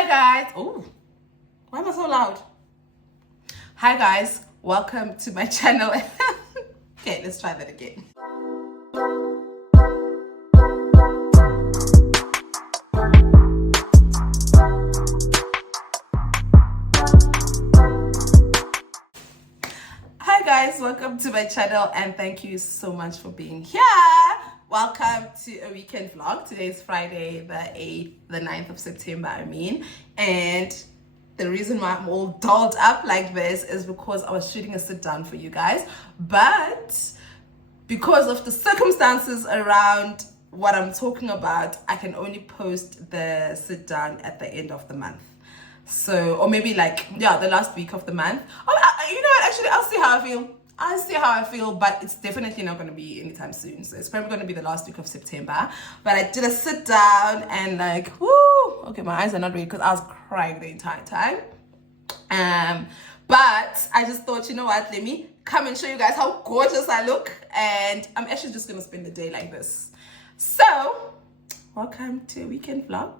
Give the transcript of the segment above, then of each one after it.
Hi guys. Oh, why am I so loud? Hi guys, welcome to my channel. Okay, let's try that again. Hi guys, welcome to my channel and thank you so much for being here. Welcome to a weekend vlog. Today is Friday the 9th of September, and the reason why I'm all dolled up like this is because I was shooting a sit down for you guys, but because of the circumstances around what I'm talking about, I can only post the sit down at the end of the month. So, or maybe the last week of the month. You know what, actually, I'll see how I feel, but it's definitely not going to be anytime soon. So it's probably going to be the last week of September. But I did a sit down and okay, my eyes are not ready because I was crying the entire time. But I just thought, you know what, let me come and show you guys how gorgeous I look. And I'm actually just going to spend the day like this. So, welcome to a weekend vlog.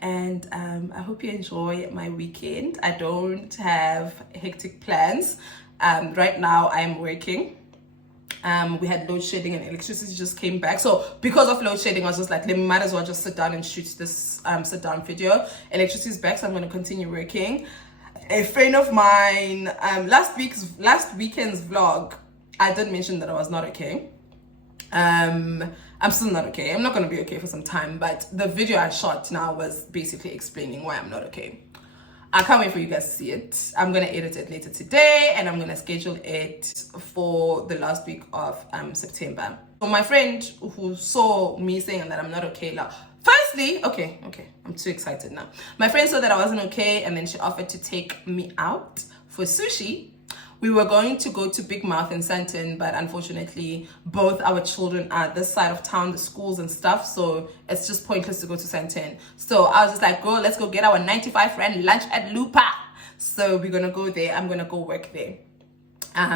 And I hope you enjoy my weekend. I don't have hectic plans. Right now I'm working. We had load shedding and electricity just came back. So because of load shedding, I was just like, let me might as well just sit down and shoot this sit down video. Electricity is back, so I'm going to continue working. A friend of mine, last weekend's vlog, I did mention that I was not okay. I'm still not okay. I'm not going to be okay for some time, but the video I shot now was basically explaining why I'm not okay. I can't wait for you guys to see it. I'm going to edit it later today and I'm going to schedule it for the last week of September. So my friend who saw me saying that I'm not okay now, firstly, okay, I'm too excited now. My friend saw that I wasn't okay and then she offered to take me out for sushi. We were going to go to Big Mouth in Sandton, but unfortunately, both our children are this side of town, the schools and stuff, so it's just pointless to go to Sandton. So I was just like, let's go get our 95 rand lunch at Lupa. So we're going to go there. I'm going to go work there.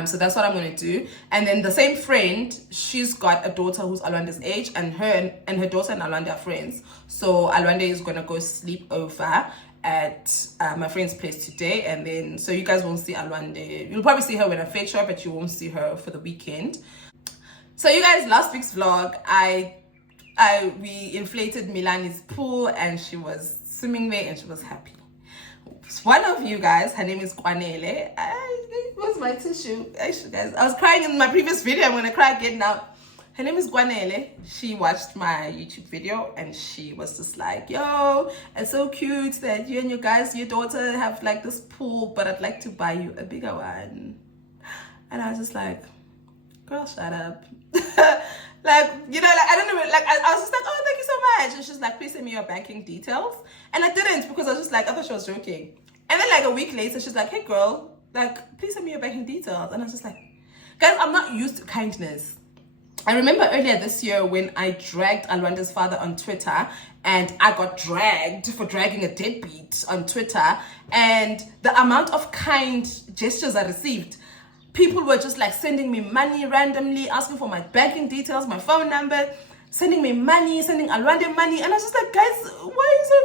So that's what I'm going to do. And then the same friend, she's got a daughter who's Alwanda's age, and her daughter and Alwanda are friends. So Alwanda is going to go sleep over at my friend's place today, and then so you guys won't see Alwanda. You'll probably see her when I fetch her, but you won't see her for the weekend. So you guys, last week's vlog, we inflated Milani's pool and she was swimming there and she was happy. One of you guys, her name is Kwanele. Where's my tissue? Actually, guys, I was crying in my previous video. I'm gonna cry again now. Her name is Kwanele. She watched my YouTube video and she was just like, yo, it's so cute that you and your daughter have like this pool, but I'd like to buy you a bigger one. And I was just like, girl, shut up. I don't know, I was just like, oh, thank you so much. And she's like, please send me your banking details. And I didn't, because I was just like, I thought she was joking. And then a week later, she's like, hey girl, please send me your banking details. And I was just like, guys, I'm not used to kindness. I remember earlier this year when I dragged Alwanda's father on Twitter and I got dragged for dragging a deadbeat on Twitter, and the amount of kind gestures I received. People were just like sending me money randomly, asking for my banking details, my phone number, sending me money, sending Alwanda money. And I was just like, guys, why are you so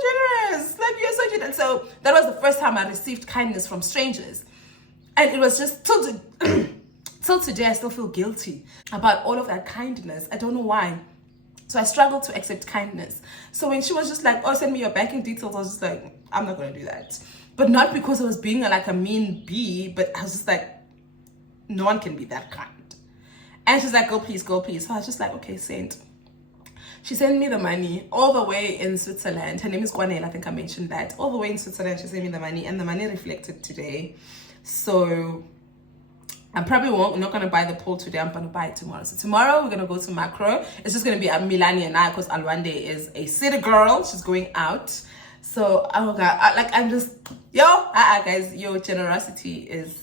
generous? You're so generous. So that was the first time I received kindness from strangers. And it was just till today, I still feel guilty about all of that kindness. I don't know why. So I struggle to accept kindness. So when she was just like, oh, send me your banking details, I was just like, I'm not going to do that. But not because I was being a mean bee, but I was just like, no one can be that kind. And she's like, go please. So I was just like, okay, send. She sent me the money all the way in Switzerland. Her name is Kwanele, I think I mentioned that. All the way in Switzerland, she sent me the money, and the money reflected today. So I'm probably not going to buy the pool today. I'm going to buy it tomorrow. So tomorrow we're going to go to Macro. It's just going to be Milani and I, because Alwanda is a city girl. She's going out. So, oh God, I'm just, guys, your generosity is,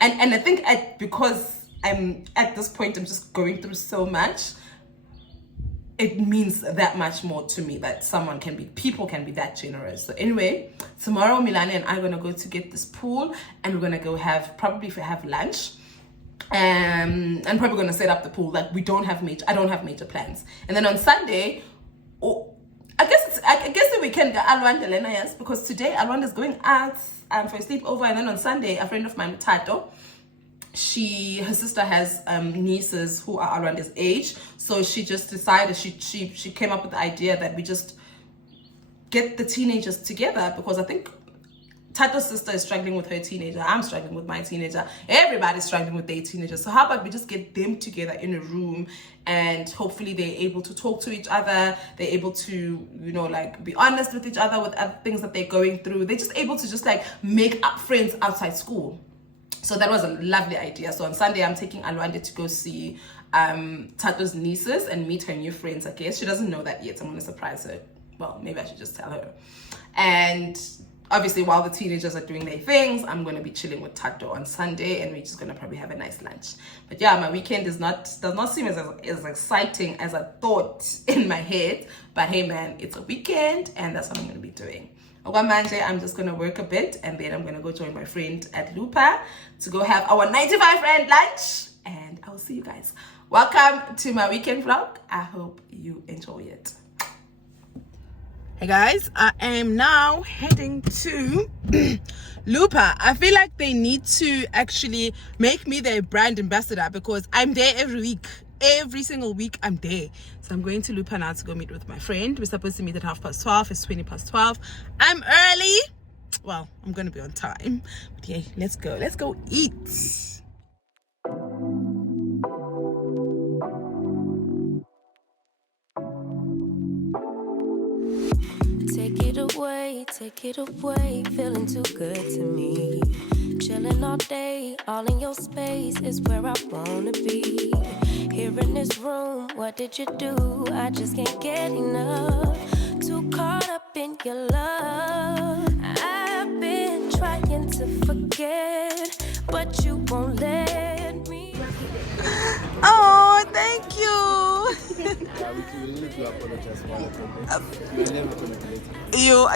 and I think because I'm at this point, I'm just going through so much. It means that much more to me that people can be that generous. So anyway, tomorrow Milani and I are going to go to get this pool, and we're going to go have lunch. I'm probably going to set up the pool. I don't have major plans. And then on Sunday, I guess weekend, Alwanda Lena, yes, because today Alwanda is going out for a sleepover, and then on Sunday, a friend of mine, Tato, her sister has nieces who are around his age, so she just decided, she came up with the idea that we just get the teenagers together, because I think Tato's sister is struggling with her teenager, I'm struggling with my teenager, everybody's struggling with their teenagers. So how about we just get them together in a room, and hopefully they're able to talk to each other, they're able to, you know, like be honest with each other with other things that they're going through. They're just able to just like make up friends outside school. So that was a lovely idea. So on Sunday, I'm taking Alwanda to go see Tato's nieces and meet her new friends, I guess. She doesn't know that yet. I'm going to surprise her. Well, maybe I should just tell her. And obviously, while the teenagers are doing their things, I'm going to be chilling with Tato on Sunday, and we're just going to probably have a nice lunch. But yeah, my weekend does not seem as exciting as I thought in my head. But hey, man, it's a weekend, and that's what I'm going to be doing. Monday, I'm just going to work a bit, and then I'm going to go join my friend at Lupa to go have our 95 rand lunch, and I'll see you guys. Welcome to my weekend vlog. I hope you enjoy it. Hey guys, I am now heading to Lupa. I feel like they need to actually make me their brand ambassador, because I'm there every week. Every single week I'm there. So I'm going to Lupa now to go meet with my friend. We're supposed to meet at 12:30. It's 12:20. I'm early. Well, I'm gonna be on time. But yeah, let's go eat. Take it away, feeling too good to me. Chilling all day, all in your space is where I wanna be. Here in this room, what did you do? I just can't get enough. Too caught up in your love. I've been trying to forget, but you won't let me. Oh, thank you.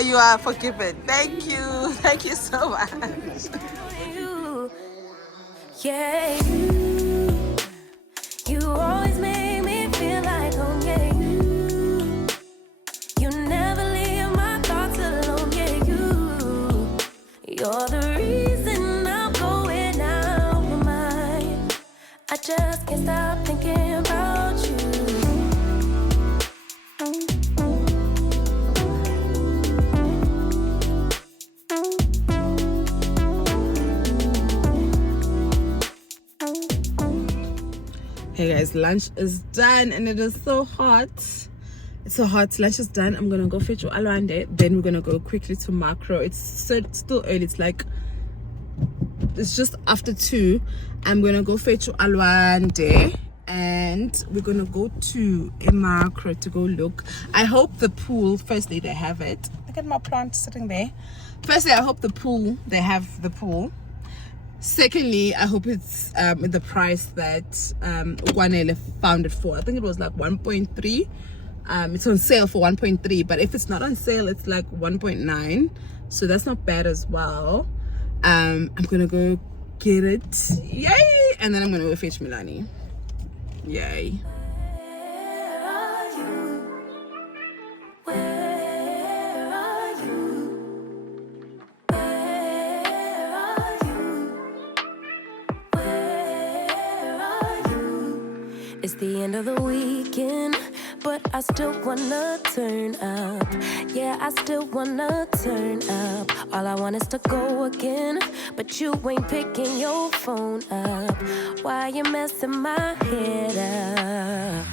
You are forgiven. Thank you so much. Yeah, you always make me feel like home. Yeah, you never leave my thoughts alone. Yeah, you're the reason I'm going out of my mind. I just can't stop thinking about you. Hey guys, lunch is done, and it is so hot. It's so hot. Lunch is done. I'm gonna go fetch Alwande. Then we're gonna go quickly to Macro. It's still early. It's just after 2. I'm gonna go fetch Alwande, and we're gonna go to a Macro to go look. I hope the pool. Firstly, they have it. Look at my plant sitting there. Firstly, I hope they have the pool. Secondly, I hope it's the price that Ukwanele found it for. I think it was like 1.3. It's on sale for 1.3, but if it's not on sale, it's like 1.9. So that's not bad as well. I'm gonna go get it. Yay! And then I'm gonna go fetch Milani. Yay. It's the end of the weekend, but I still wanna turn up. Yeah, I still wanna turn up. All I want is to go again, but you ain't picking your phone up. Why you messing my head up?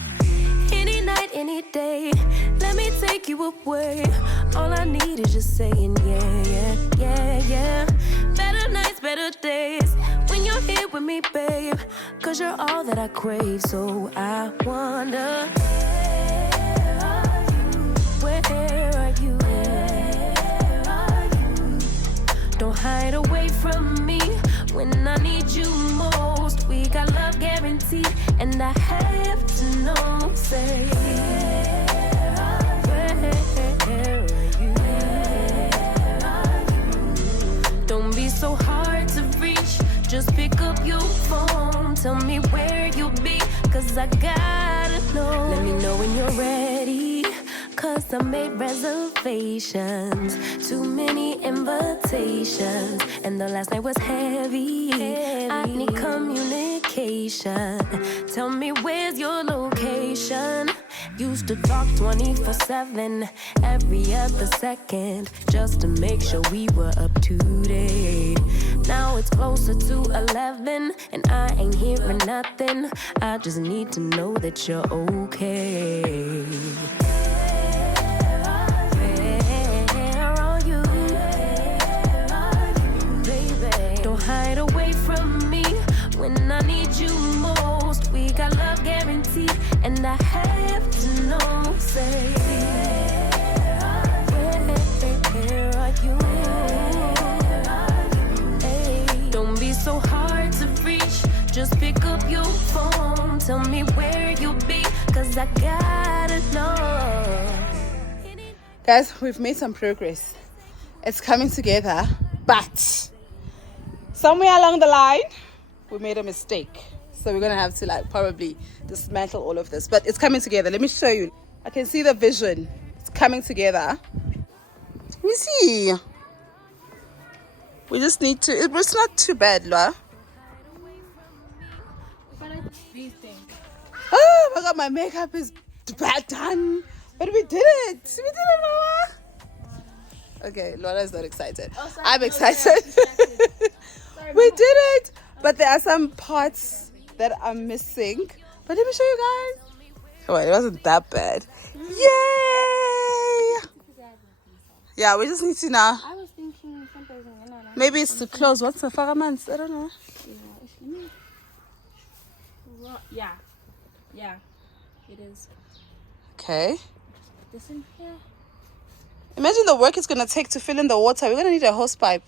Any night, any day, let me take you away. All I need is just saying yeah, yeah, yeah, yeah. Better nights, better days, when you're here with me, babe. 'Cause you're all that I crave, so I wonder, where are you? Don't hide away from me when I need you most. We got love guaranteed, and I have to know, say, where are you? Don't be so hard to reach, just pick up your phone. Tell me where you'll be, 'cause I gotta know. Let me know when you're ready, 'cause Yes, I made reservations, too many invitations, and the last night was heavy. I need communication. Tell me where's your location? Used to talk 24/7, every other second, just to make sure we were up to date. Now it's closer to 11, and I ain't hearing nothing. I just need to know that you're okay. Where are you, baby? Don't hide away from me when I need you most. We got love guaranteed, and I have to know. Say, where are you? Hey, don't be so hard to reach. Just pick up your phone. Tell me where you'll be, 'cause I gotta know. Guys, we've made some progress. It's coming together, but somewhere along the line, we made a mistake. So we're gonna have to like probably dismantle all of this, but it's coming together. Let me show you. I can see the vision. It's coming together. Let me see. We just need to. It's not too bad, Laura. Oh my god, my makeup is bad done. But we did it. We did it, Laura. Okay, Laura's not excited. Oh, I'm excited. We did it. But there are some parts that are missing. But let me show you guys. Oh, it wasn't that bad. Yay! Yeah, we just need to now. I was thinking something. Maybe it's too close. What's the Faramans? I don't know. Yeah, it is. Okay. This in here. Imagine the work it's going to take to fill in the water. We're going to need a hose pipe.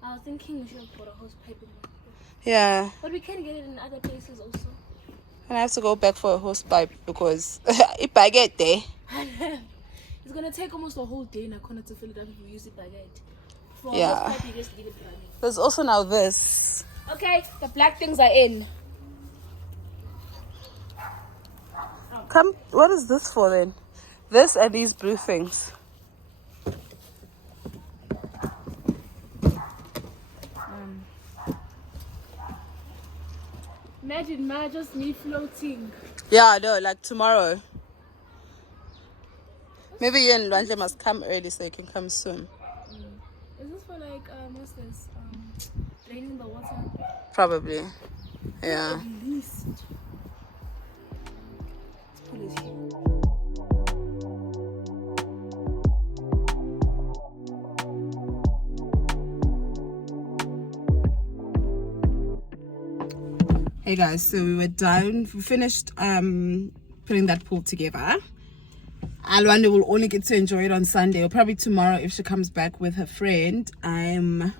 I was thinking we should have put a hose pipe in there. Yeah. But we can get it in other places also. And I have to go back for a hose pipe because if I get there. It's going to take almost a whole day in a corner to fill it up if we use it baguette. For Yeah. a hose pipe, you just leave it running. There's also now this. Okay, the black things are in. Come, what is this for then? This and these blue things. Imagine Ma just me floating. Yeah, no, like tomorrow. Maybe you and Lwanje must come early so you can come soon. Is this for like, what's this? Draining the water? Probably. Yeah. At least. Let's put it here. Hey guys, so we were done. We finished putting that pool together. Alwanda will only get to enjoy it on Sunday or probably tomorrow if she comes back with her friend. I'm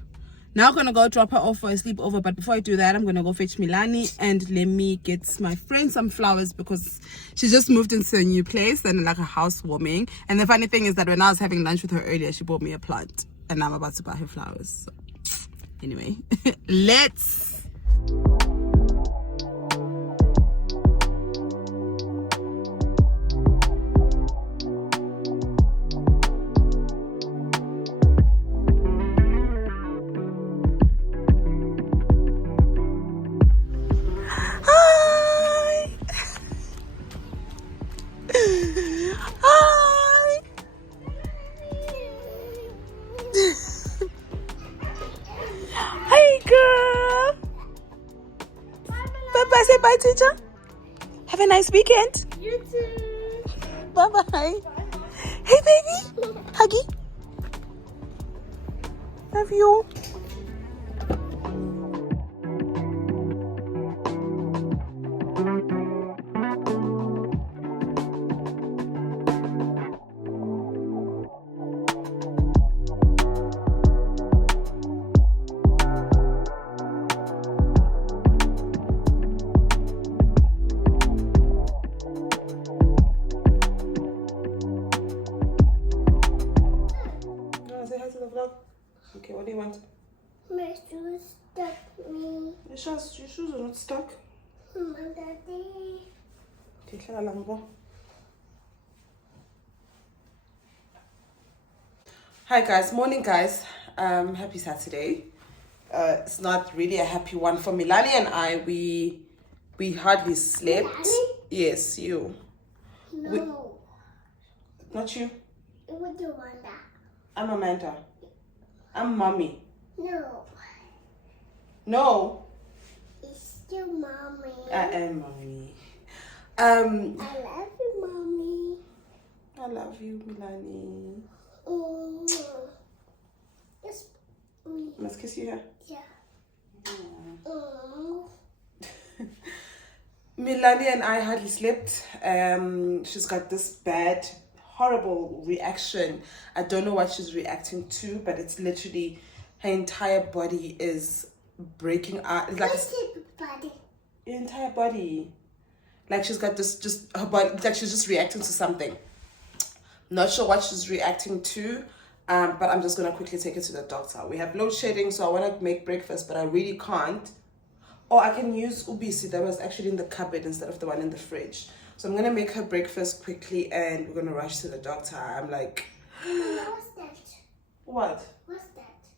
now gonna go drop her off for a sleepover, but before I do that, I'm gonna go fetch Milani and let me get my friend some flowers because she just moved into a new place and like a housewarming. And the funny thing is that when I was having lunch with her earlier, she bought me a plant and now I'm about to buy her flowers. So, anyway, let's. Say bye, teacher. Have a nice weekend. You too. Bye-bye. Hey, baby. Huggy. Love you. Okay, what do you want? My shoes stuck me. Your shoes are not stuck. Mom, Daddy. Okay, hlala lang bo. Hi guys, morning guys. Happy Saturday. It's not really a happy one for Milani and I. We hardly slept. Milani? Yes, you. No. Not you. It was the one that. I'm Amanda. I'm mommy. No. No. It's still mommy. I am mommy. I love you, mommy. I love you, Milani. It's me. Let's kiss you here. Yeah. Milani and I hardly slept. She's got this bad, horrible reaction. I don't know what she's reacting to, but it's literally her entire body is breaking out. It's like Body. your entire body. Like she's got this, just her body, like she's just reacting to something. Not sure what she's reacting to, but I'm just gonna quickly take her to the doctor. We have load shedding, so I want to make breakfast, but I really can't. Or I can use ubisi that was actually in the cupboard instead of the one in the fridge. So I'm gonna make her breakfast quickly, and we're gonna rush to the doctor. I'm like, What's that? what? What's that?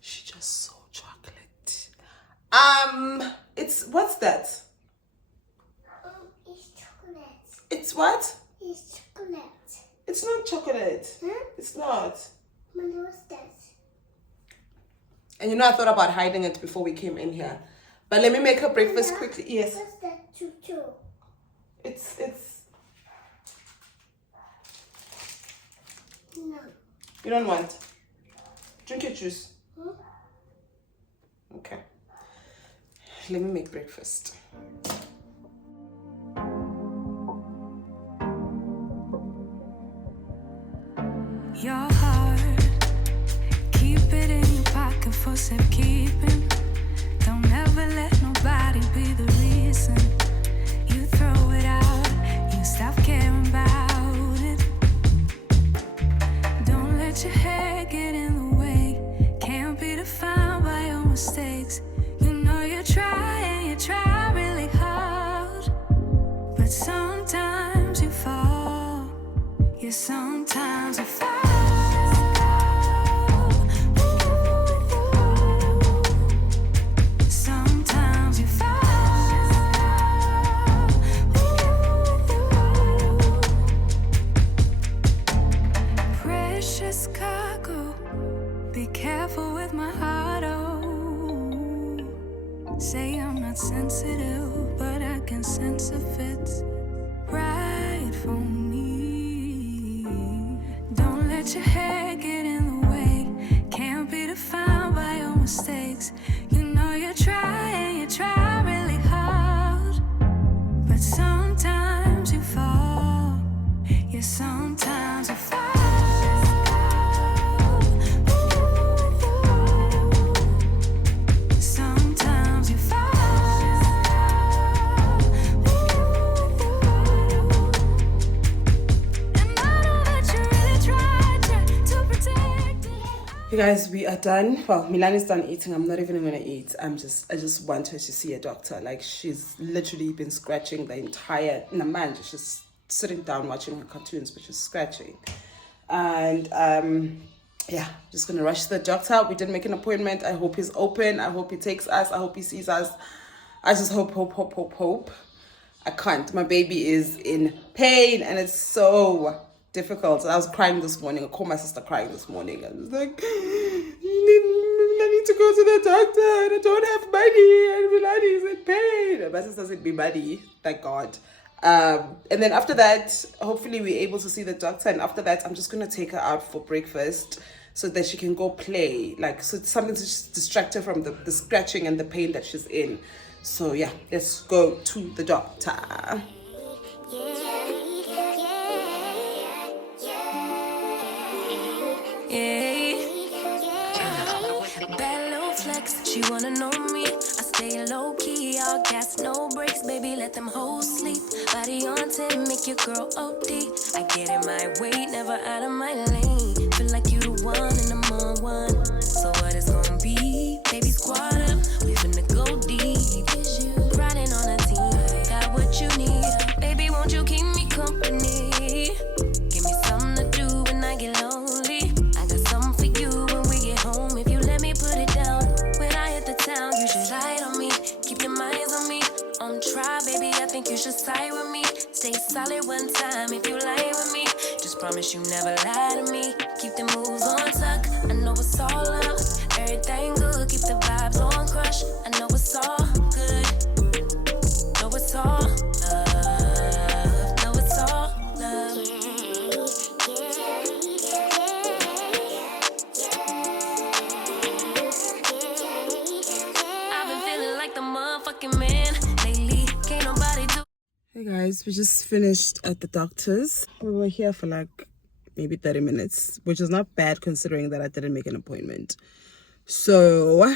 She just saw chocolate. It's what's that? It's chocolate. It's what? It's chocolate. It's not chocolate. Huh? It's not. Mommy, what's that? And you know, I thought about hiding it before we came in here. But let me make her breakfast Mama, quickly. Yes. What's that choo-choo? It's No. you don't want. Drink your juice. Hmm? Okay. Let me make breakfast. Your heart, keep it in your pocket for safekeeping. Don't ever let nobody be the reason you throw it out. You stop caring about it. Don't let your hair get in the way. Can't be defined by your mistakes. You know you try really hard, but sometimes you fall. Yeah, sometimes you fall. Sometimes you fall. Precious cargo, be careful with my heart, oh. Say I'm not sensitive, but I can sense if it's right for me. Don't let your hair get in the way. Can't be defined by your mistakes. You know you try really hard, but sometimes you fall. Yeah, sometimes you fall. Sometimes you fall. And I know that you really tried to protect it. You guys, we are done. Well, Milani's done eating. I'm not even gonna eat. I just want her to see a doctor. Like, she's literally been scratching the entire Namanja. She's sitting down watching her cartoons, but she's scratching. And yeah, just gonna rush to the doctor. We did make an appointment. I hope he's open. I hope he takes us. I hope he sees us. I just hope. I can't. My baby is in pain and it's so difficult. I was crying this morning. I called my sister crying this morning. I was like, I need to go to the doctor and I don't have money and Milani is in pain. And my sister said, be money. Thank God. And then after that, hopefully we're able to see the doctor. And after that, I'm just going to take her out for breakfast so that she can go play. Like, so it's something to just distract her from the scratching and the pain that she's in. So yeah, let's go to the doctor. Bad little flex, she wanna know me. I stay low key, all gas, no brakes, baby. Let them hoes sleep. Body on 10, make your girl OD. I get in my way, never out of my lane. Feel like you the one and I'm on one. So what it's gonna be? Baby, squad up, we finna go deep. Riding on a team, got what you need. Baby, won't you keep me company? Give me something to do when I get never lie to me. Keep the moves on tuck. I know it's all love. Everything good. Keep the vibes on crush. I know it's all good. Know it's all love. Know it's all love. I've been feeling like the motherfucking man lately. Can't nobody do. Hey guys, we just finished at the doctor's. We were here for like maybe 30 minutes, which is not bad considering that I didn't make an appointment. So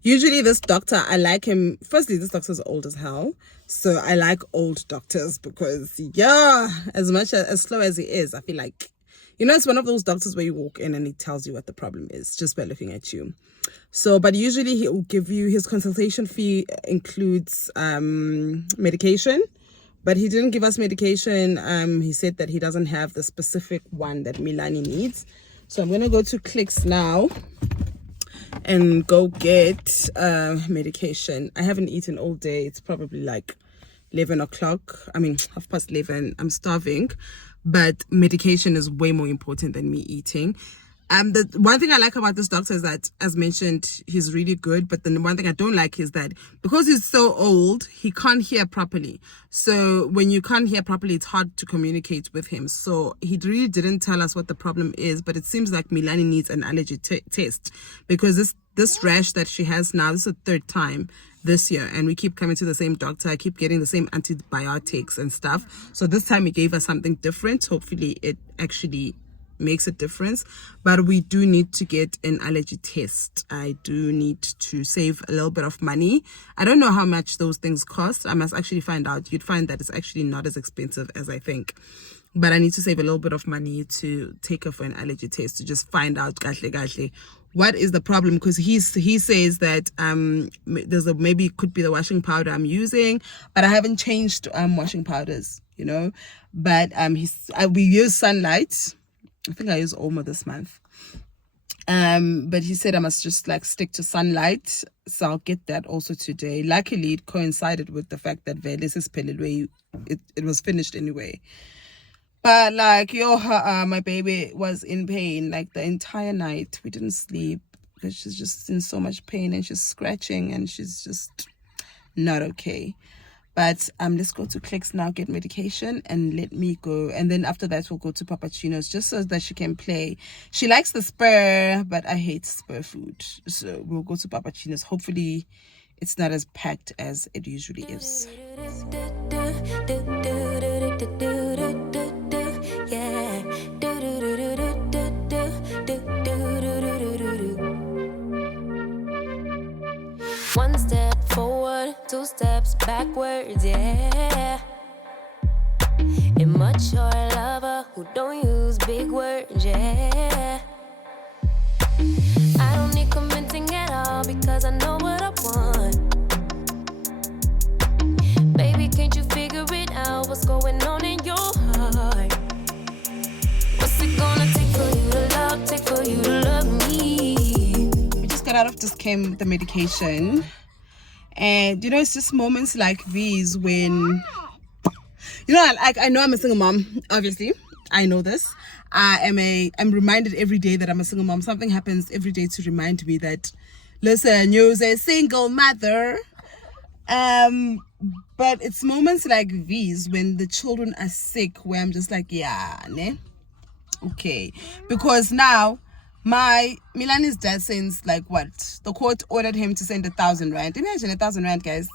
usually this doctor, I like him. Firstly, this doctor's old as hell. So I like old doctors because, yeah, as slow as he is, I feel like, you know, it's one of those doctors where you walk in and he tells you what the problem is just by looking at you. So, but usually he will give you, his consultation fee includes medication, but he didn't give us medication. He said that he doesn't have the specific one that Milani needs. So I'm going to go to Clicks now and go get medication. I haven't eaten all day. It's probably like 11 o'clock. I mean, 11:30. I'm starving, but medication is way more important than me eating. The one thing I like about this doctor is that, as mentioned, he's really good. But the one thing I don't like is that because he's so old, he can't hear properly. So when you can't hear properly, it's hard to communicate with him. So he really didn't tell us what the problem is. But it seems like Milani needs an allergy test because this rash that she has now, this is the third time this year, and we keep coming to the same doctor. I keep getting the same antibiotics and stuff. So this time he gave us something different. Hopefully it actually makes a difference, but we do need to get an allergy test. I do need to save a little bit of money. I don't know how much those things cost. I must actually find out. You'd find that it's actually not as expensive as I think, but I need to save a little bit of money to take her for an allergy test to just find out what is the problem, because he says that maybe it could be the washing powder I'm using, but I haven't changed washing powders, you know. But we use Sunlight. I think I use Oma this month. But he said I must just like stick to Sunlight. So I'll get that also today. Luckily, it coincided with the fact that Velis's Pelilwe, it was finished anyway. But like, my baby was in pain like the entire night. We didn't sleep because she's just in so much pain and she's scratching and she's just not okay. But let's go to Clicks now, get medication, and let me go. And then after that, we'll go to Papacino's just so that she can play. She likes the Spur, but I hate Spur food. So we'll go to Papacino's. Hopefully, it's not as packed as it usually is. One step forward, two steps backwards, yeah. Immature lover who don't use big words, yeah. I don't need convincing at all because I know what I want. Baby, can't you figure it out? What's going on in your heart? What's it gonna take for you to love me? We just got out of the medication. And, you know, it's just moments like these when, you know, I know I'm a single mom, obviously. I know this. I'm reminded every day that I'm a single mom. Something happens every day to remind me that, listen, you're a single mother. But it's moments like these when the children are sick where I'm just like, yeah, ne? Okay. Because now, my Milani's dad sends like what? The court ordered him to send 1,000 rand. Imagine 1,000 rand, guys.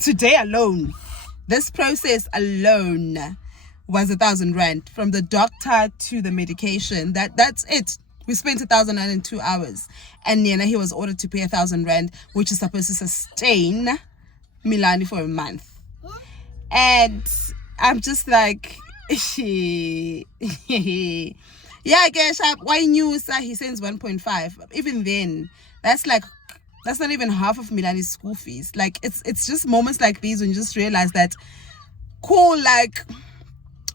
Today alone, this process alone was 1,000 rand from the doctor to the medication. That's it. We spent 1,000 rand in 2 hours, and he was ordered to pay 1,000 rand, which is supposed to sustain Milani for a month. And I'm just like, yeah, guys, why news? He sends 1.5. Even then, that's not even half of Milani's school fees. Like, it's just moments like these when you just realize that, cool, like,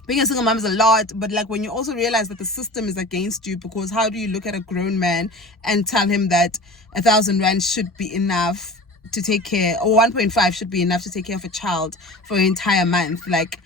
being a single mom is a lot, but like when you also realize that the system is against you, because how do you look at a grown man and tell him that 1,000 rand should be enough to take care, or 1.5 should be enough to take care of a child for an entire month? Like,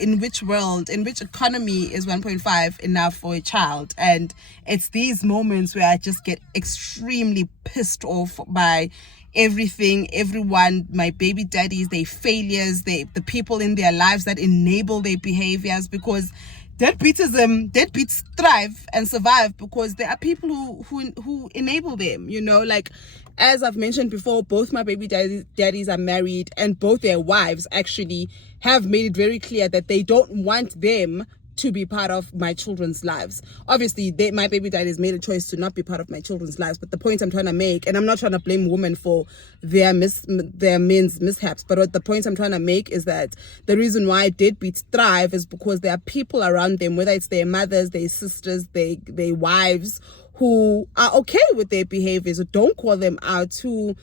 in which world, in which economy is 1.5 enough for a child. And it's these moments where I just get extremely pissed off by everything, everyone, my baby daddies, their failures, the people in their lives that enable their behaviors, because deadbeats thrive and survive because there are people who enable them, you know. Like, as I've mentioned before, both my baby daddies are married, and both their wives actually have made it very clear that they don't want them to be part of my children's lives. Obviously, my baby daddies made a choice to not be part of my children's lives. But the point I'm trying to make, and I'm not trying to blame women for their men's mishaps, but what the point I'm trying to make is that the reason why deadbeats thrive is because there are people around them, whether it's their mothers, their sisters, their wives, who are okay with their behaviors, who don't call them out, who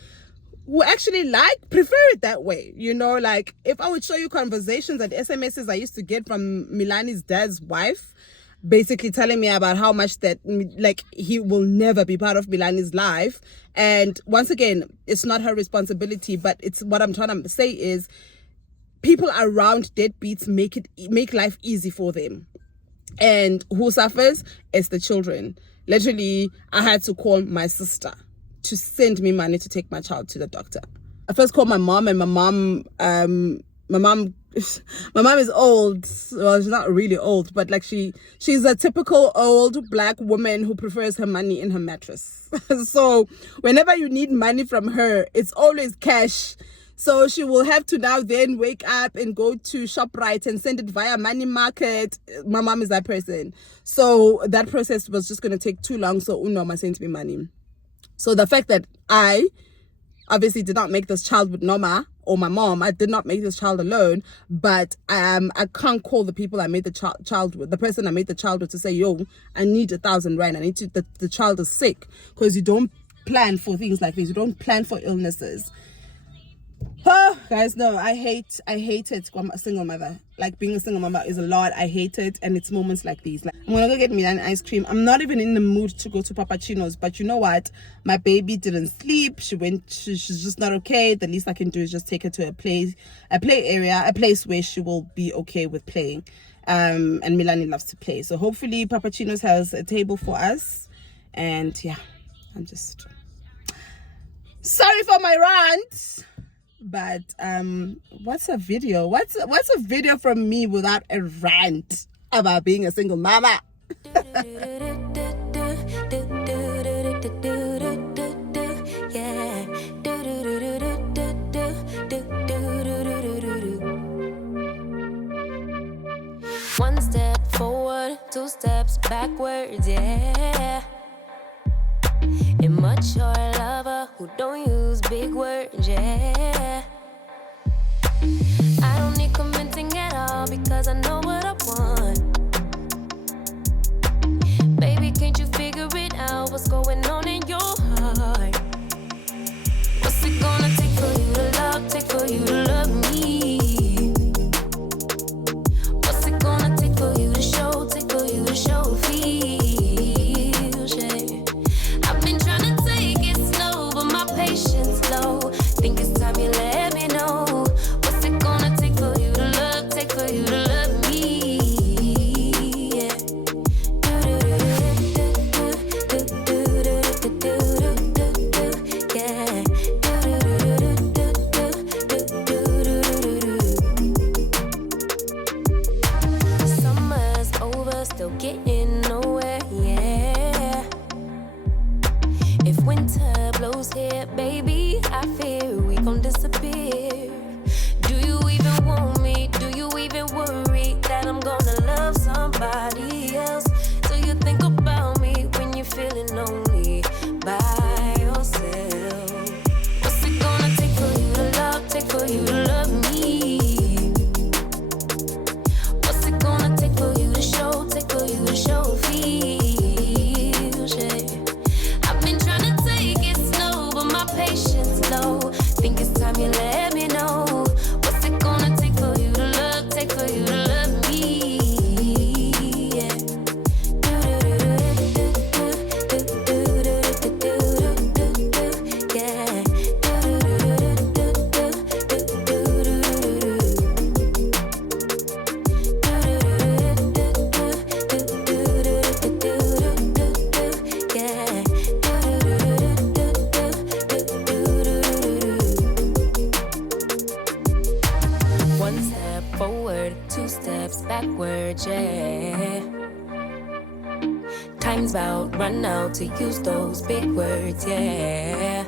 actually prefer it that way, you know. Like, if I would show you conversations and SMSs I used to get from Milani's dad's wife, basically telling me about how much that, like, he will never be part of Milani's life. And once again, it's not her responsibility, but it's what I'm trying to say is people around deadbeats make life easy for them. And who suffers? It's the children. Literally, I had to call my sister to send me money to take my child to the doctor. I first called my mom, and my mom is old. Well, she's not really old, but like she's a typical old black woman who prefers her money in her mattress. So whenever you need money from her, it's always cash. So she will have to now then wake up and go to ShopRite and send it via money market. My mom is that person. So that process was just going to take too long. So Unoma sent me money. So the fact that I obviously did not make this child with Noma or my mom, I did not make this child alone, but I can't call the people I made the child with, the person I made the child with, to say, yo, I need 1,000 rand. I need to, the child is sick, because you don't plan for things like this. You don't plan for illnesses. Oh, guys, no, I hate it. I'm a single mother. Like, being a single mother is a lot. I hate it, and it's moments like these. Like, I'm gonna go get me an ice cream. I'm not even in the mood to go to Papa Chino's, but you know what? My baby didn't sleep. She's just not okay. The least I can do is just take her to a play area, a place where she will be okay with playing. And Milani loves to play, so hopefully Papa Chino's has a table for us. And yeah, I'm just sorry for my rant. But what's a video? What's a video from me without a rant about being a single mama? One step forward, 2 steps backwards, yeah. Immature lover who don't use big words, yeah. I don't need convincing at all, because I know what I want. Baby, can't you figure it out? What's going on in your heart? What's it gonna take for you to love, take for you to love me? What's it gonna take for you to show, take for you to show feels, yeah. I've been trying to take it slow, but my patience low. Think it's time you let me know. What's it gonna take for you to love, take for you to love me? Yeah. Summer's over, still getting nowhere, yeah. If winter blows here, baby, I fear we gon' disappear. Do you even want me? Do you even worry that I'm gonna love somebody else? Do you think about me when you're feeling lonely by yourself? What's it gonna take for you to love, take for you to love me? What's it gonna take for you to show, take for you to show feels, yeah. I've been trying to take it slow, but my patience time's about run out to use those big words, yeah.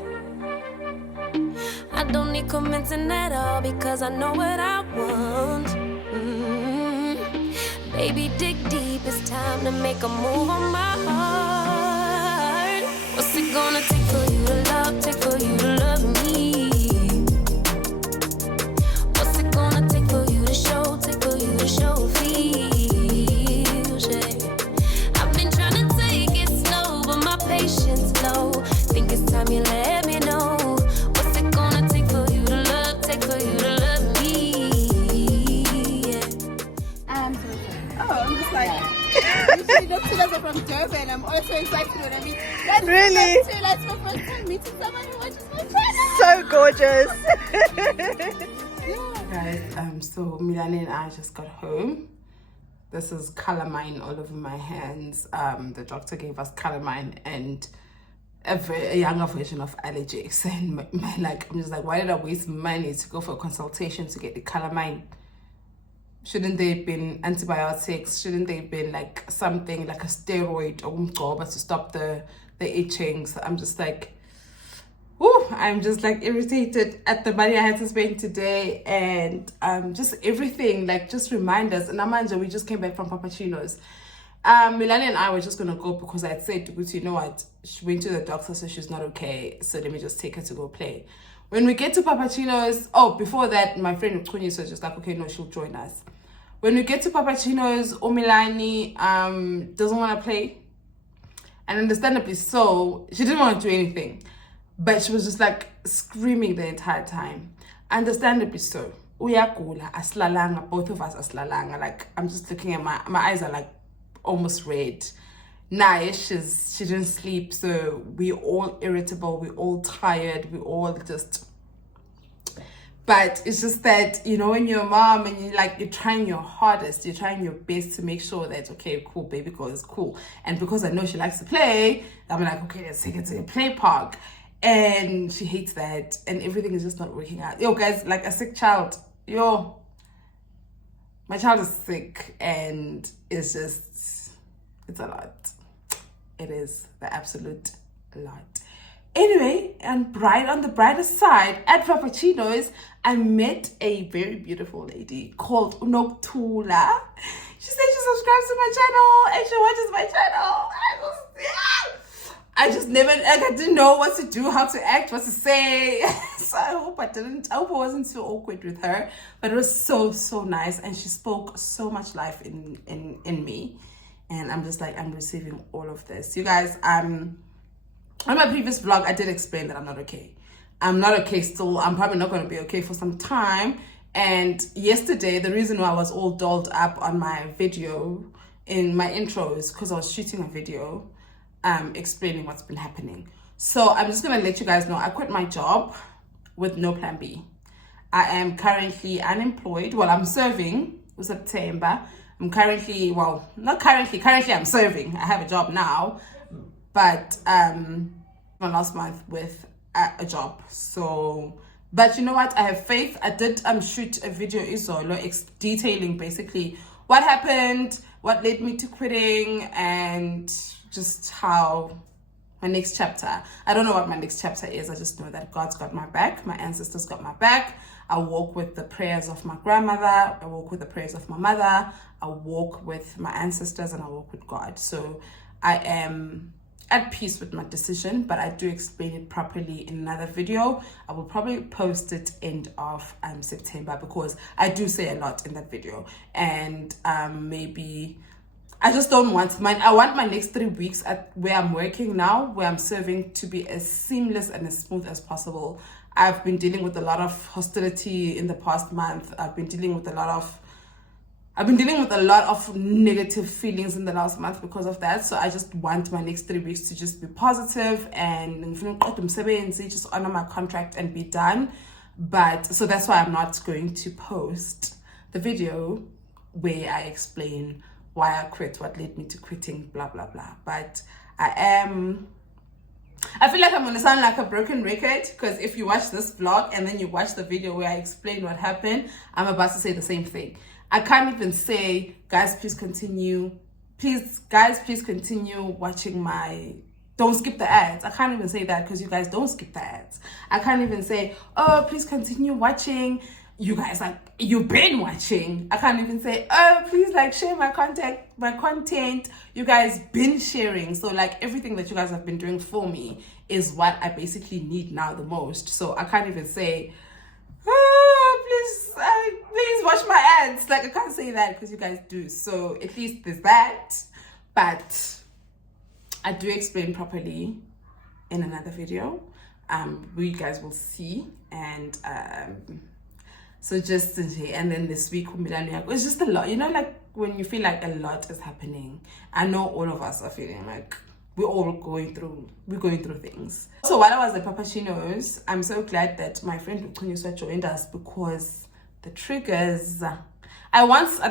I don't need commenting at all because I know what I want. Baby, dig deep, it's time to make a move on my heart. What's it gonna take for you to love, take for you to love me? What's it gonna take for you to show, take for you to show feels, yeah. I've been trying to take it slow, but my patience low. Think it's time you let me know. What's it gonna take for you to love, take for you to love me? Yeah. Oh, I'm just like, usually those pillars are from Durban. I'm also excited when I meet. That's Really? That's my first time meeting someone who watches my channel. So gorgeous. Guys, so Milani and I just got home. This is calamine all over my hands. The doctor gave us calamine and a younger version of allergics, and I'm just like, why did I waste money to go for a consultation to get the calamine? Shouldn't they have been antibiotics? Shouldn't they have been like something like a steroid or to stop the itching? So I'm just like, whew, I'm just like irritated at the money I had to spend today, and just everything, like just reminders. And Amanda, we just came back from Papachino's. Milani and I were just gonna go because I had said, you know what, she went to the doctor, so she's not okay, so let me just take her to go play. When we get to Papachino's, before that, my friend Kuni was just like, okay, no, she'll join us. When we get to Papachino's, Milani doesn't want to play, and understandably so. She didn't want to do anything, but she was just like screaming the entire time. Understandably so. Uyagula, aslalanga, both of us aslalanga. Like, I'm just looking at my eyes are like almost red. Nah, she didn't sleep, so we all irritable, we all tired, we all just. But it's just that, you know, when you're a mom and you're trying your hardest, you're trying your best to make sure that, okay, cool, baby girl is cool. And because I know she likes to play, I'm like, okay, let's take her to a play park. And she hates that, and everything is just not working out. Yo, guys, like a sick child. Yo, my child is sick, and it's a lot. It is the absolute lot. Anyway, and on the brighter side, at Frappuccino's, I met a very beautiful lady called Unoktula. She said she subscribes to my channel and she watches my channel. I just never, I didn't know what to do, how to act, what to say. So I hope I wasn't so awkward with her. But it was so, so nice. And she spoke so much life in me. And I'm just like, I'm receiving all of this. You guys, on my previous vlog, I did explain that I'm not okay. I'm not okay still. I'm probably not going to be okay for some time. And yesterday, the reason why I was all dolled up on my video, in my intro, is because I was shooting a video explaining what's been happening. So I'm just going to let you guys know, I quit my job with no plan B. I am currently unemployed. Well, I'm serving for September. I'm currently, well, not currently I'm serving. I have a job now. But my last month with a job. So, but you know what, I have faith. I did shoot a video detailing basically what happened, what led me to quitting, and just how my next chapter. I don't know what my next chapter is. I just know that God's got my back, my ancestors got my back. I walk with the prayers of my grandmother, I walk with the prayers of my mother, I walk with my ancestors, and I walk with God. So I am at peace with my decision, but I do explain it properly in another video. I will probably post it end of September, because I do say a lot in that video. And maybe I just don't want I want my next 3 weeks at where I'm working now, where I'm serving, to be as seamless and as smooth as possible. I've been dealing with a lot of hostility in the past month. I've been dealing with a lot of negative feelings in the last month because of that. So I just want my next 3 weeks to just be positive and just honor my contract and be done. But so that's why I'm not going to post the video where I explain why I quit, what led me to quitting, blah, blah, blah. But I feel like I'm going to sound like a broken record, because if you watch this vlog and then you watch the video where I explain what happened, I'm about to say the same thing. I can't even say, guys, please continue. please, guys, please continue watching my... Don't skip the ads. I can't even say that because you guys don't skip the ads. I can't even say, oh, please continue watching. You guys, like, you've been watching. I can't even say, oh, please, like, share my content. You guys been sharing. So, like, everything that you guys have been doing for me is what I basically need now the most. So I can't even say, oh, please watch my ads. Like, I can't say that because you guys do. So at least there's that. But I do explain properly in another video. You guys will see. And so just today, and then this week with Milani, it's just a lot. You know, like when you feel like a lot is happening. I know all of us are feeling like we're going through things. So while I was at Papachino's, I'm so glad that my friend Kunyuswa joined us, because the triggers, I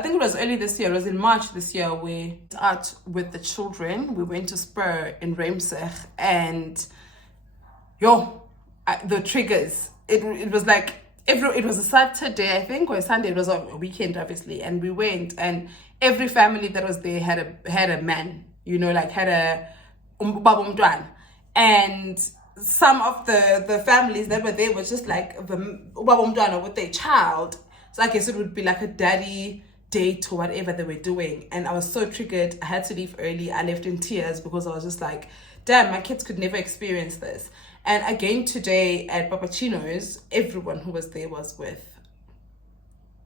think it was early this year, it was in March this year, we went out with the children. We went to Spur in Reimsig, and the triggers, it was like, it was a Saturday, I think, or a Sunday. It was a weekend, obviously, and we went, and every family that was there had a man, you know, like had a and some of the families that were there was just like the with their child. So I guess it would be like a daddy date or whatever they were doing. And I was so triggered. I had to leave early. I left in tears because I was just like, damn, my kids could never experience this. And again today at Papachino's, everyone who was there was with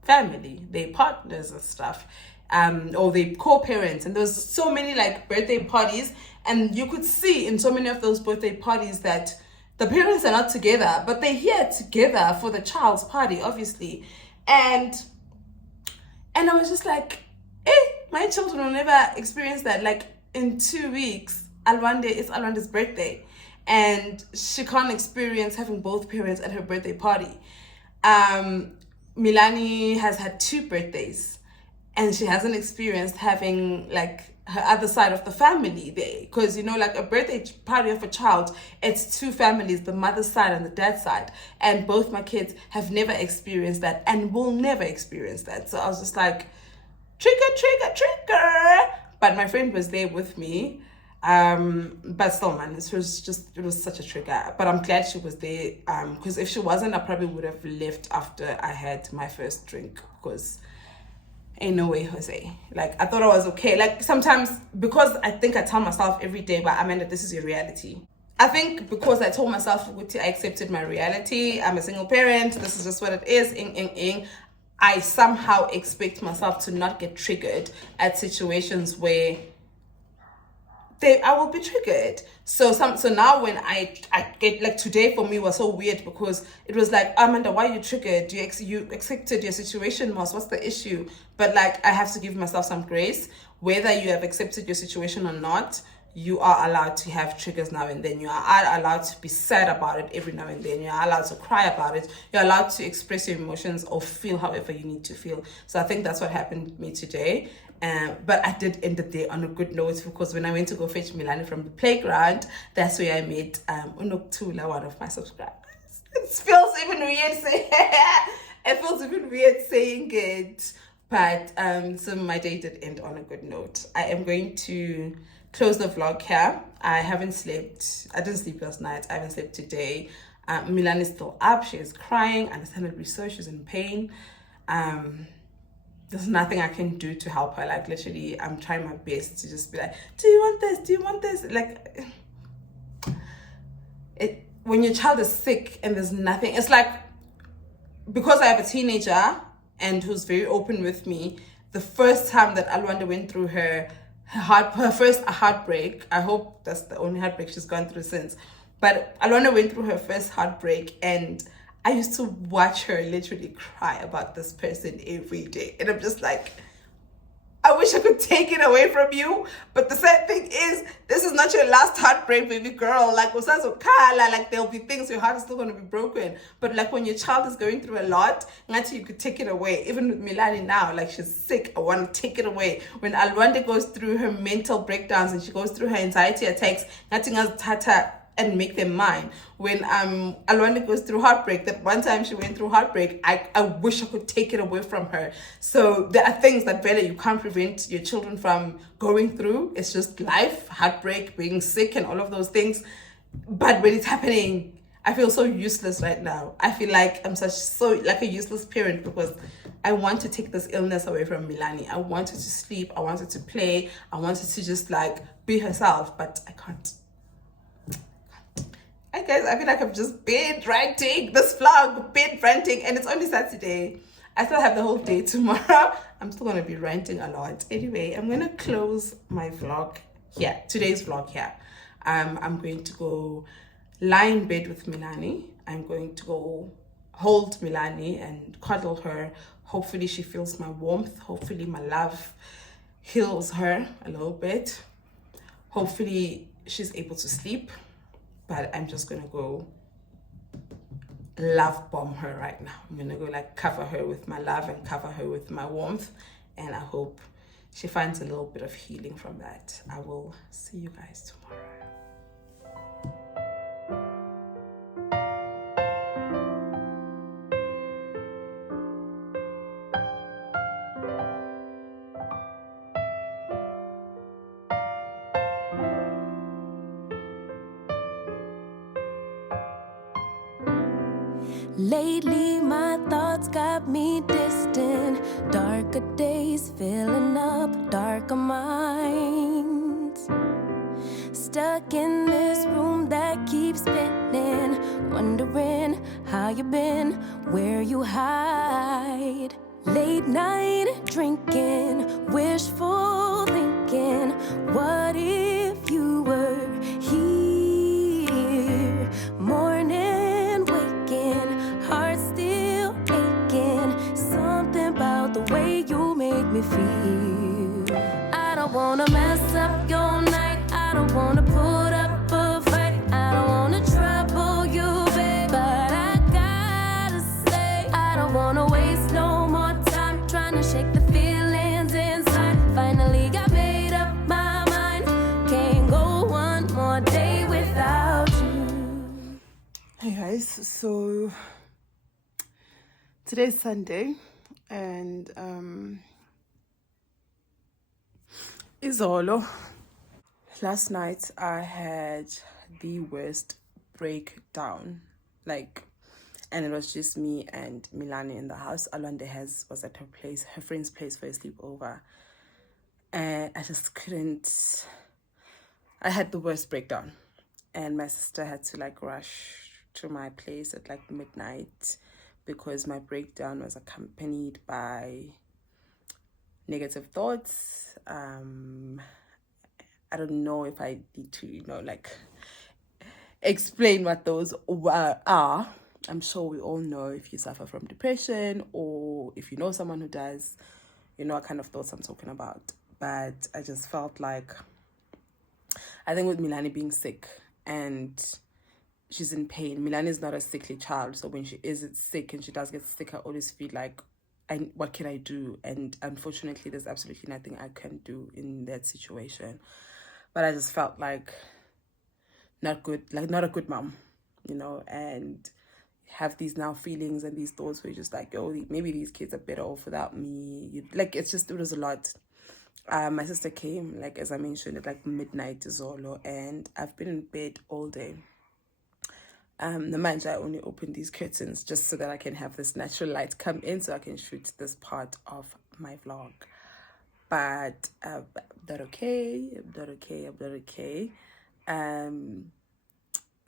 family, their partners and stuff, or their co-parents. And there was so many like birthday parties, and you could see in so many of those birthday parties that the parents are not together, but they're here together for the child's party, obviously. And I was just like, my children will never experience that. Like in 2 weeks, it's Alwande's birthday, and she can't experience having both parents at her birthday party. Milani has had 2 birthdays, and she hasn't experienced having like her other side of the family there, because you know, like a birthday party of a child, it's 2 families, the mother's side and the dad's side, and both my kids have never experienced that and will never experience that. So I was just like, trigger. But my friend was there with me, but still, man, it was such a trigger. But I'm glad she was there, because if she wasn't, I probably would have left after I had my first drink, because ain't no way, Jose. Like, I thought I was okay. Like, sometimes, because I think I tell myself every day, but Amanda, this is your reality. I think because I told myself, I accepted my reality. I'm a single parent. This is just what it is. I somehow expect myself to not get triggered at situations where I will be triggered. So now when I get, like, today for me was so weird, because it was like, Amanda, why are you triggered? You accepted your situation, Moss. What's the issue? But like, I have to give myself some grace. Whether you have accepted your situation or not, you are allowed to have triggers now and then. You are allowed to be sad about it every now and then. You're allowed to cry about it. You're allowed to express your emotions or feel however you need to feel. So I think that's what happened to me today. But I did end the day on a good note, because when I went to go fetch Milani from the playground, that's where I met Unoktula, one of my subscribers. It feels even weird saying it. But so my day did end on a good note. I am going to close the vlog here. I haven't slept. I didn't sleep last night. I haven't slept today. Milani is still up. She is crying. Understandably so. She's in pain. There's nothing I can do to help her. Like, literally, I'm trying my best to just be like, do you want this? Do you want this? Like, when your child is sick and there's nothing, it's like, because I have a teenager and who's very open with me, the first time that Alwanda went through her first heartbreak, I hope that's the only heartbreak she's gone through since, but Alwanda went through her first heartbreak, and I used to watch her literally cry about this person every day. And I'm just like, I wish I could take it away from you. But the sad thing is, this is not your last heartbreak, baby girl. Like, there'll be things, your heart is still going to be broken. But like, when your child is going through a lot, you could take it away. Even with Milani now, like, she's sick, I want to take it away. When Alwanda goes through her mental breakdowns and she goes through her anxiety attacks, nothing else, Tata, and make them mine. When Alwanda goes through heartbreak, that one time she went through heartbreak, I wish I could take it away from her. So there are things that Bella, you can't prevent your children from going through. It's just life, heartbreak, being sick, and all of those things. But when it's happening, I feel so useless right now. I feel like I'm so like a useless parent, because I want to take this illness away from Milani. I want her to sleep. I want her to play. I want her to just like be herself, but I can't. Hi guys, I feel like I'm just binge ranting this vlog, binge ranting, and it's only Saturday. I still have the whole day tomorrow. I'm still gonna be ranting a lot. Anyway, I'm gonna close my vlog here, today's vlog here. I'm going to go lie in bed with Milani. I'm going to go hold Milani and cuddle her. Hopefully she feels my warmth. Hopefully my love heals her a little bit. Hopefully she's able to sleep. But I'm just gonna go love bomb her right now. I'm gonna go like cover her with my love and cover her with my warmth, and I hope she finds a little bit of healing from that. I will see you guys tomorrow. Lately, my thoughts got me distant. Darker days filling up darker minds. Stuck in this room that keeps spinning. Wondering how you been, where you hide. Late night drinking, wishful thinking. What if you were here? Morning waking, heart still aching. Something about the way you make me feel. I don't wanna mess up your night. I don't wanna put up a fight. I don't wanna trouble you, babe. But I gotta say, I don't wanna waste no more time trying to shake the feelings inside. Finally got made up my mind. Can't go one more day without you. Hey guys, so today's Sunday, and Izolo. Last night I had the worst breakdown, like, and it was just me and Milani in the house. Alwanda was at her friend's place for a sleepover, and I just couldn't. I had the worst breakdown, and my sister had to like rush to my place at like midnight because my breakdown was accompanied by negative thoughts. I don't know if I need to, like, explain what those are. I'm sure we all know, if you suffer from depression or if you know someone who does, you know what kind of thoughts I'm talking about. But I just felt like, I think with Milani being sick and she's in pain, Milani is not a sickly child. So when she is sick and she does get sick, I always feel like, what can I do? And unfortunately, there's absolutely nothing I can do in that situation. But I just felt like not a good mom, and have these now feelings and these thoughts where you're just like, oh, maybe these kids are better off without me. It was a lot. My sister came, like, as I mentioned, at like midnight Zolo, and I've been in bed all day. The mind, I only opened these curtains just so that I can have this natural light come in so I can shoot this part of my vlog. But I'm not okay.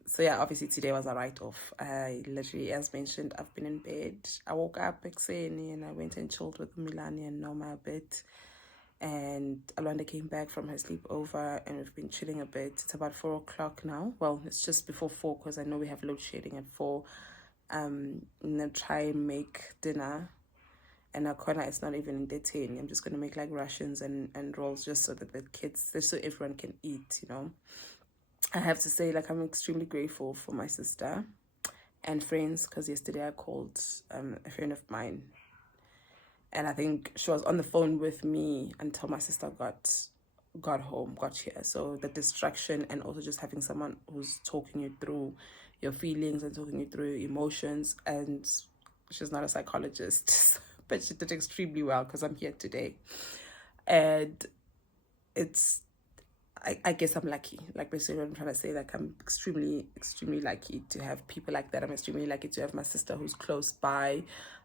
So yeah, obviously today was a write-off. I literally, as mentioned, I've been in bed. I woke up excited and I went and chilled with Milani and Noma a bit. And Alwanda came back from her sleepover and we've been chilling a bit. It's about 4 o'clock now. Well, it's just before 4 because I know we have load shedding at 4. I'm gonna try and make dinner. And our corner is not even in the tin. I'm just gonna make like rations and rolls just so that the kids, just so everyone can eat, I have to say, like, I'm extremely grateful for my sister and friends, because yesterday I called a friend of mine, and I think she was on the phone with me until my sister got got home, got here. So the distraction, and also just having someone who's talking you through your feelings and talking you through your emotions. And she's not a psychologist, but she did extremely well because I'm here today. And it's, I guess I'm lucky. Like basically what I'm trying to say, like I'm extremely, extremely lucky to have people like that. I'm extremely lucky to have my sister who's close by,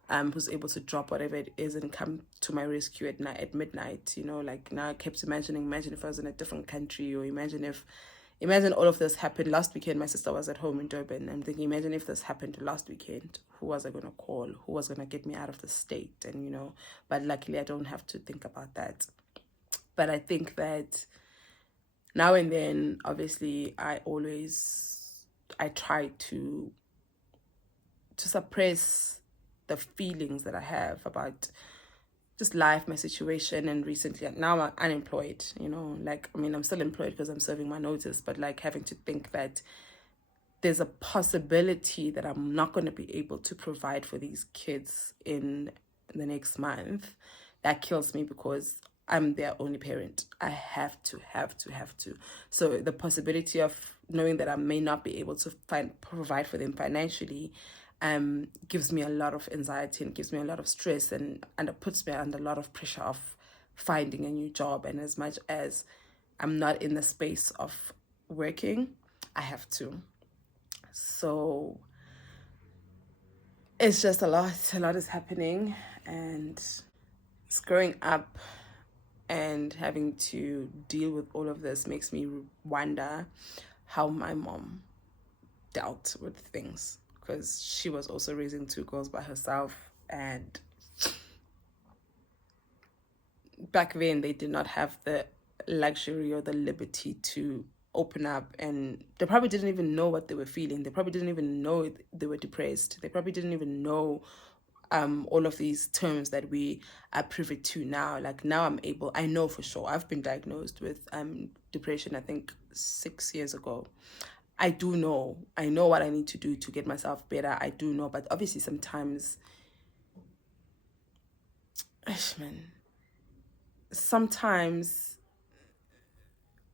who's able to drop whatever it is and come to my rescue at night, at midnight. You know, like now I kept imagine if I was in a different country, or imagine all of this happened last weekend. My sister was at home in Durban. I'm thinking, imagine if this happened last weekend. Who was I going to call? Who was going to get me out of the state? And, you know, but luckily I don't have to think about that. But I think that now and then, obviously, I try to suppress the feelings that I have about just life, my situation. And recently, now I'm unemployed, you know, like, I mean, I'm still employed because I'm serving my notice, but like having to think that there's a possibility that I'm not going to be able to provide for these kids in the next month, that kills me, because I'm their only parent. I have to. So the possibility of knowing that I may not be able to provide for them financially gives me a lot of anxiety and gives me a lot of stress, and it puts me under a lot of pressure of finding a new job. And as much as I'm not in the space of working, I have to. So it's just a lot is happening, and it's growing up and having to deal with all of this makes me wonder how my mom dealt with things, because she was also raising two girls by herself, and back then they did not have the luxury or the liberty to open up, and they probably didn't even know what they were feeling. They probably didn't even know they were depressed. They probably didn't even know all of these terms that we are privy to now. Like now I know for sure, I've been diagnosed with depression, I think 6 years ago. I know what I need to do to get myself better. I do know, but obviously sometimes, sometimes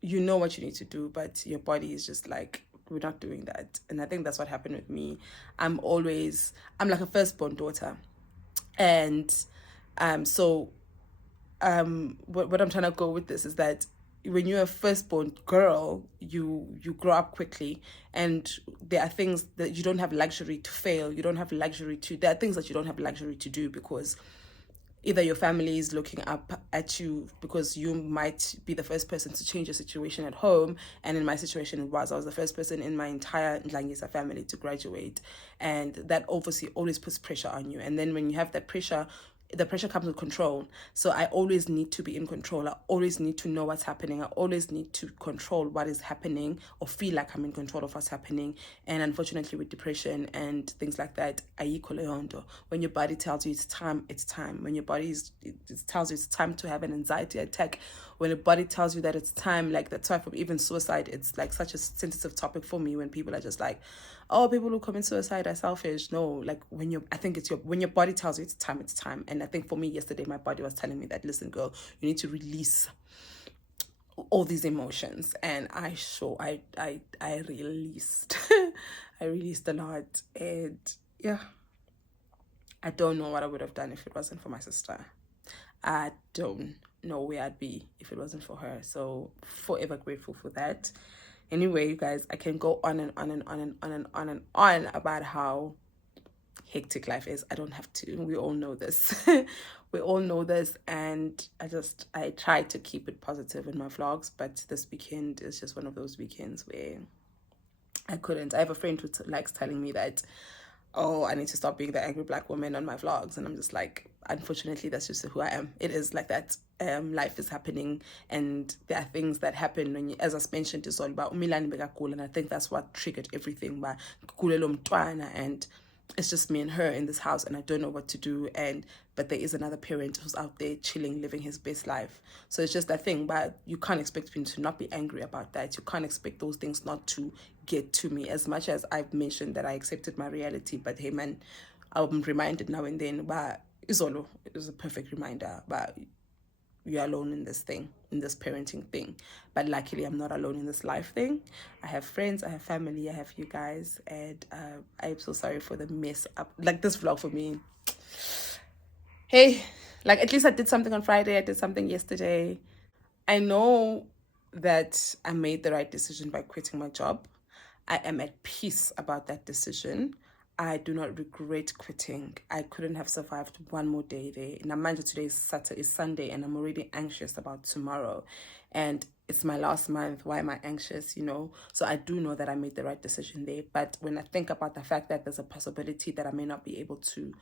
you know what you need to do, but your body is just like, we're not doing that. And I think that's what happened with me. I'm like a firstborn daughter. And what I'm trying to go with this is that when you're a firstborn girl, you grow up quickly, and there are things that you don't have luxury to fail. There are things that you don't have luxury to do, because either your family is looking up at you because you might be the first person to change your situation at home. And in my situation, I was the first person in my entire Ndlangisa family to graduate. And that obviously always puts pressure on you. And then when you have that pressure, the pressure comes with control. So I always need to be in control. I always need to know what's happening. I always need to control what is happening, or feel like I'm in control of what's happening. And unfortunately, with depression and things like that, when your body tells you it's time, it's time. When your body tells you it's time to have an anxiety attack, when your body tells you that it's time, like the type of even suicide, it's like such a sensitive topic for me, when people are just like, oh, people who commit suicide are selfish. No, like when your body tells you it's time, it's time. And I think for me yesterday, my body was telling me that, listen, girl, you need to release all these emotions. And I released I released a lot. And yeah, I don't know what I would have done if it wasn't for my sister. I don't know where I'd be if it wasn't for her. So forever grateful for that. Anyway, you guys, I can go on and on and on and on and on and on about how hectic life is. I don't have to. We all know this. We all know this. And I try to keep it positive in my vlogs, but this weekend is just one of those weekends where I couldn't. I have a friend who likes telling me that, oh, I need to stop being the angry black woman on my vlogs. And I'm just like, unfortunately, that's just who I am. It is like that. Life is happening, and there are things that happen when you, as I mentioned, it's all about Milani, and I think that's what triggered everything. And it's just me and her in this house, and I don't know what to do. But there is another parent who's out there chilling, living his best life. So it's just that thing. But you can't expect me to not be angry about that. You can't expect those things not to get to me. As much as I've mentioned that I accepted my reality, but hey man, I'm reminded now and then. But Izolo, it was a perfect reminder. But you're alone in this thing. in this parenting thing. But luckily, I'm not alone in this life thing. I have friends, I have family, I have you guys, and I'm so sorry for the mess up. Like, this vlog for me, hey, like, at least I did something on Friday, I did something yesterday. I know that I made the right decision by quitting my job. I am at peace about that decision. I do not regret quitting. I couldn't have survived one more day there. Now, mind you, today is Sunday, and I'm already anxious about tomorrow. And it's my last month. Why am I anxious, you know? So I do know that I made the right decision there. But when I think about the fact that there's a possibility that I may not be able to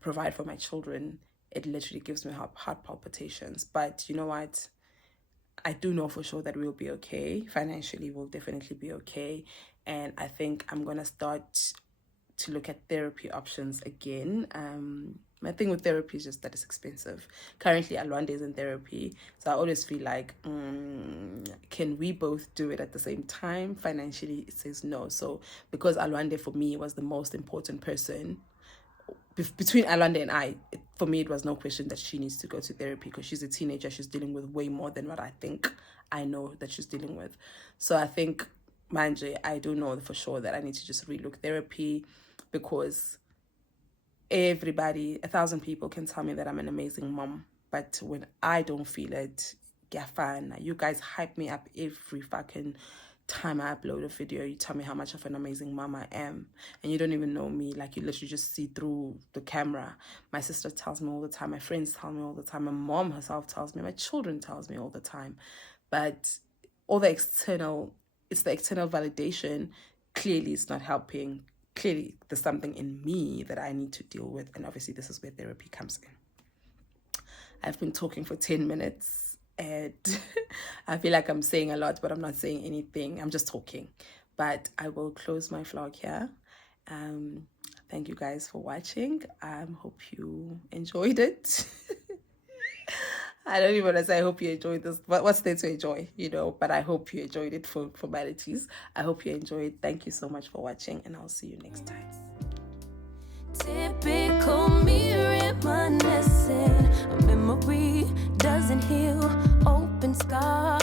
provide for my children, it literally gives me heart palpitations. But you know what? I do know for sure that we'll be okay. Financially, we'll definitely be okay. And I think I'm going to start to look at therapy options again. My thing with therapy is just that it's expensive. Currently, Alwande is in therapy. So I always feel like, can we both do it at the same time? Financially, it says no. So because Alwande for me was the most important person, between Alwande and I, for me, it was no question that she needs to go to therapy because she's a teenager. She's dealing with way more than what I think I know that she's dealing with. So I think, Manje, I do know for sure that I need to just relook therapy because everybody, 1,000 people can tell me that I'm an amazing mom. But when I don't feel it, Gafan, you guys hype me up every fucking time I upload a video. You tell me how much of an amazing mom I am, and you don't even know me. Like, you literally just see through the camera. My sister tells me all the time, my friends tell me all the time, my mom herself tells me, my children tells me all the time. But all the external, it's the external validation. Clearly it's not helping. Clearly there's something in me that I need to deal with, and obviously this is where therapy comes in. I've been talking for 10 minutes and I feel like I'm saying a lot, but I'm not saying anything. I'm just talking. But I will close my vlog here. Thank you guys for watching. Hope you enjoyed it. I don't even want to say I hope you enjoyed this, but what's there to enjoy, you know? But I hope you enjoyed it for formalities. I hope you enjoyed. Thank you so much for watching, and I'll see you next time. Typical me reminiscing. A memory doesn't heal open scars.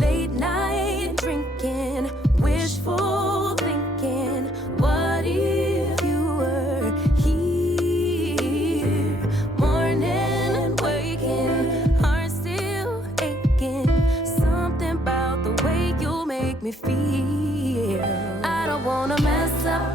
Late night drinking, wishful thinking. What if you were here? Morning and waking, heart still aching. Something about the way you make me feel. I don't wanna mess up